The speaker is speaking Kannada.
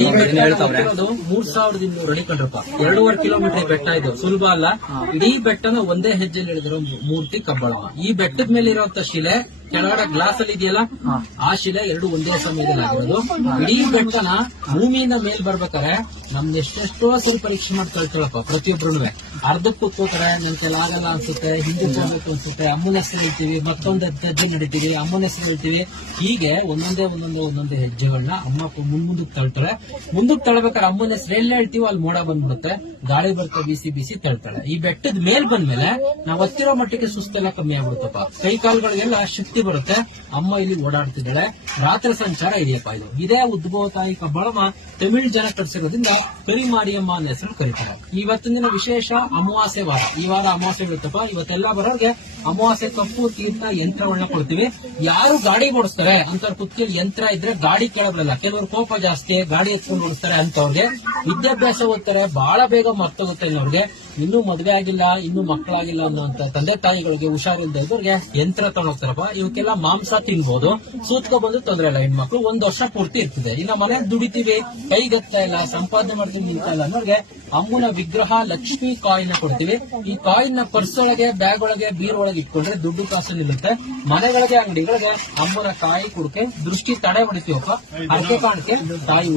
ಈ ಬೆಟ್ಟ ಇರೋದು 3200 ಅಡಿ ಕಣ್ರಪ್ಪ. 2.5 ಕಿಲೋಮೀಟರ್ ಬೆಟ್ಟ ಇದು, ಸುಲಭ ಅಲ್ಲ. ಇಡೀ ಬೆಟ್ಟನ ಒಂದೇ ಹೆಜ್ಜೆಯಲ್ಲಿ ಹಿಡಿದಿರೋ ಮೂರ್ತಿ ಕಬ್ಬಾಳಮ್ಮ. ಈ ಬೆಟ್ಟದ ಮೇಲೆ ಇರುವಂತ ಶಿಲೆ ಕೆಳಗಡೆ ಗ್ಲಾಸ್ ಅಲ್ಲಿ ಇದೆಯಲ್ಲ, ಆ ಶಿಲೆ ಎರಡು ಒಂದೇ ಸಮಯದಲ್ಲಿ ಆಗಿರೋದು. ಇಡೀ ಬೆಟ್ಟನ ಭೂಮಿಯಿಂದ ಮೇಲ್ ಬರ್ಬೇಕಾರೆ ನಮ್ದು ಎಷ್ಟೆಷ್ಟೋ ಸರಿ ಪರೀಕ್ಷೆ ಮಾಡಿ ಕಳ್ತಾಳಪ್ಪ. ಪ್ರತಿಯೊಬ್ಬರು ಅರ್ಧಕ್ಕೆ ಕೂತ್ಕೋತಾರೆ, ನನ್ ಕೈಲಿ ಆಗಲ್ಲ ಅನ್ಸುತ್ತೆ, ಹಿಂದಕ್ಕೆ ಹೋಗ್ಬೇಕು ಅನ್ಸುತ್ತೆ, ಅಮ್ಮನ ಹೆಸರು ಹೇಳ್ತೀವಿ, ಮತ್ತೊಂದು ಹೆಜ್ಜೆ ನಡೀತೀವಿ, ಅಮ್ಮನ ಹೆಸರು ಹೇಳ್ತೀವಿ. ಹೀಗೆ ಒಂದೊಂದೇ ಹೆಜ್ಜೆಗಳನ್ನ ಅಮ್ಮ ಮುಂದಕ್ಕೆ ತಳ್ತಾಳೆ. ಮುಂದಕ್ಕೆ ತಳ್ಬೇಕಾದ್ರೆ ಅಮ್ಮನ ಹೆಸರು ಎಲ್ಲಿ ಹೇಳ್ತೀವೋ ಅಲ್ಲಿ ಮೋಡ ಬಂದ್ಬಿಡುತ್ತೆ, ಗಾಳಿ ಬರ್ತಾ ಬಿಸಿ ತಳ್ತಾಳೆ. ಈ ಬೆಟ್ಟದ ಮೇಲ್ ಬಂದ್ಮೇಲೆ ನಾವು ಹತ್ತಿರೋ ಮಟ್ಟಿಗೆ ಸುಸ್ತೆಲ್ಲ ಕಮ್ಮಿ ಆಗ್ಬಿಡುತ್ತಪ್ಪ. ಕೈ ಕಾಲುಗಳಿಗೆಲ್ಲ ಶಕ್ತಿ ಬರುತ್ತೆ. ಅಮ್ಮ ಇಲ್ಲಿ ಓಡಾಡ್ತಿದ್ದಾಳೆ. ರಾತ್ರಿ ಸಂಚಾರ ಇದೆಯಪ್ಪ. ಇದೇ ಉದ್ಭವ ತಾಯಿ ಕಬ್ಬಾಳಮ್ಮ ತಮಿಳು ಜನ ಕಟ್ಸಿರೋದ್ರಿಂದ ಕರಿಮಾರಿಯಮ್ಮ ಅನ್ನೋ ಹೆಸರು ಕರೀತಾರೆ. ಇವತ್ತಿನ ದಿನ ವಿಶೇಷ ಅಮಾವಾಸ್ಯೆ ವಾರ. ಈ ವಾರ ಅಮಾವಾಸ್ಯೆ ಇರುತ್ತಪ್ಪ. ಇವತ್ತೆಲ್ಲ ಬರೋರ್ಗೆ ಅಮಾವಾಸ್ಯೆ ಕಪ್ಪು ತೀರ್ಥ ಯಂತ್ರಗಳನ್ನ ಕೊಡ್ತೀವಿ. ಯಾರು ಗಾಡಿ ಓಡಿಸ್ತಾರೆ ಅಂತವ್ರ ಕುತ್ತಿಗೆ ಯಂತ್ರ ಇದ್ರೆ ಗಾಡಿ ಕೆಳಗಲ್ಲ. ಕೆಲವರು ಕೋಪ ಜಾಸ್ತಿ, ಗಾಡಿ ಎತ್ಕೊಂಡು ಓಡಿಸ್ತಾರೆ ಅಂತವ್ರಿಗೆ. ವಿದ್ಯಾಭ್ಯಾಸ ಓದ್ತಾರೆ, ಬಹಳ ಬೇಗ ಮರ್ತೋಗುತ್ತೆ ಅನ್ನೋರ್ಗೆ. ಇನ್ನೂ ಮದುವೆ ಆಗಿಲ್ಲ, ಇನ್ನೂ ಮಕ್ಕಳಾಗಿಲ್ಲ ಅನ್ನೋಂತ ತಂದೆ ತಾಯಿಗಳಿಗೆ, ಹುಷಾರಿಲ್ಲದೆ ಇದ್ದವ್ರಿಗೆ ಯಂತ್ರ ತಗೊಂಡೋಗ್ತಾರಪ್ಪ. ಇವಕ್ಕೆಲ್ಲ ಮಾಂಸ ತಿನ್ಬೋದು, ಸೂತ್ಕೊ ಬಂದು ತೊಂದ್ರೆ ಇಲ್ಲ. ಹೆಣ್ಮಕ್ಳು 1 ವರ್ಷ ಪೂರ್ತಿ ಇರ್ತಿದೆ. ಇನ್ನ ಮನೇಲಿ ದುಡಿತೀವಿ, ಕೈಗತ್ತಾ ಇಲ್ಲ, ಸಂಪಾದನೆ ಮಾಡ್ತೀವಿ ನಿಂತ ಇಲ್ಲ ಅನ್ನೋರ್ಗೆ ಅಮ್ಮನ ವಿಗ್ರಹ ಲಕ್ಷ್ಮಿ ಕಾಯಿನ್ ಕೊಡ್ತೀವಿ. ಈ ಕಾಯಿನ್ ನ ಪರ್ಸ್ ಒಳಗೆ, ಬ್ಯಾಗ್ ಒಳಗೆ, ಬೀರ್ ಒಳಗೆ ಇಟ್ಕೊಂಡ್ರೆ ದುಡ್ಡು ಕಾಸು ನಿಲ್ಲುತ್ತೆ. ಮನೆಗಳಿಗೆ, ಅಂಗಡಿಗಳಿಗೆ ಅಮ್ಮನ ಕಾಯಿ ಕುಡಿಕೆ ದೃಷ್ಟಿ ತಡೆ ಹೊಡಿತೀವಪ್ಪ. ಅರ್ಕೆ ಕಾಣಿಕೆ ತಾಯಿ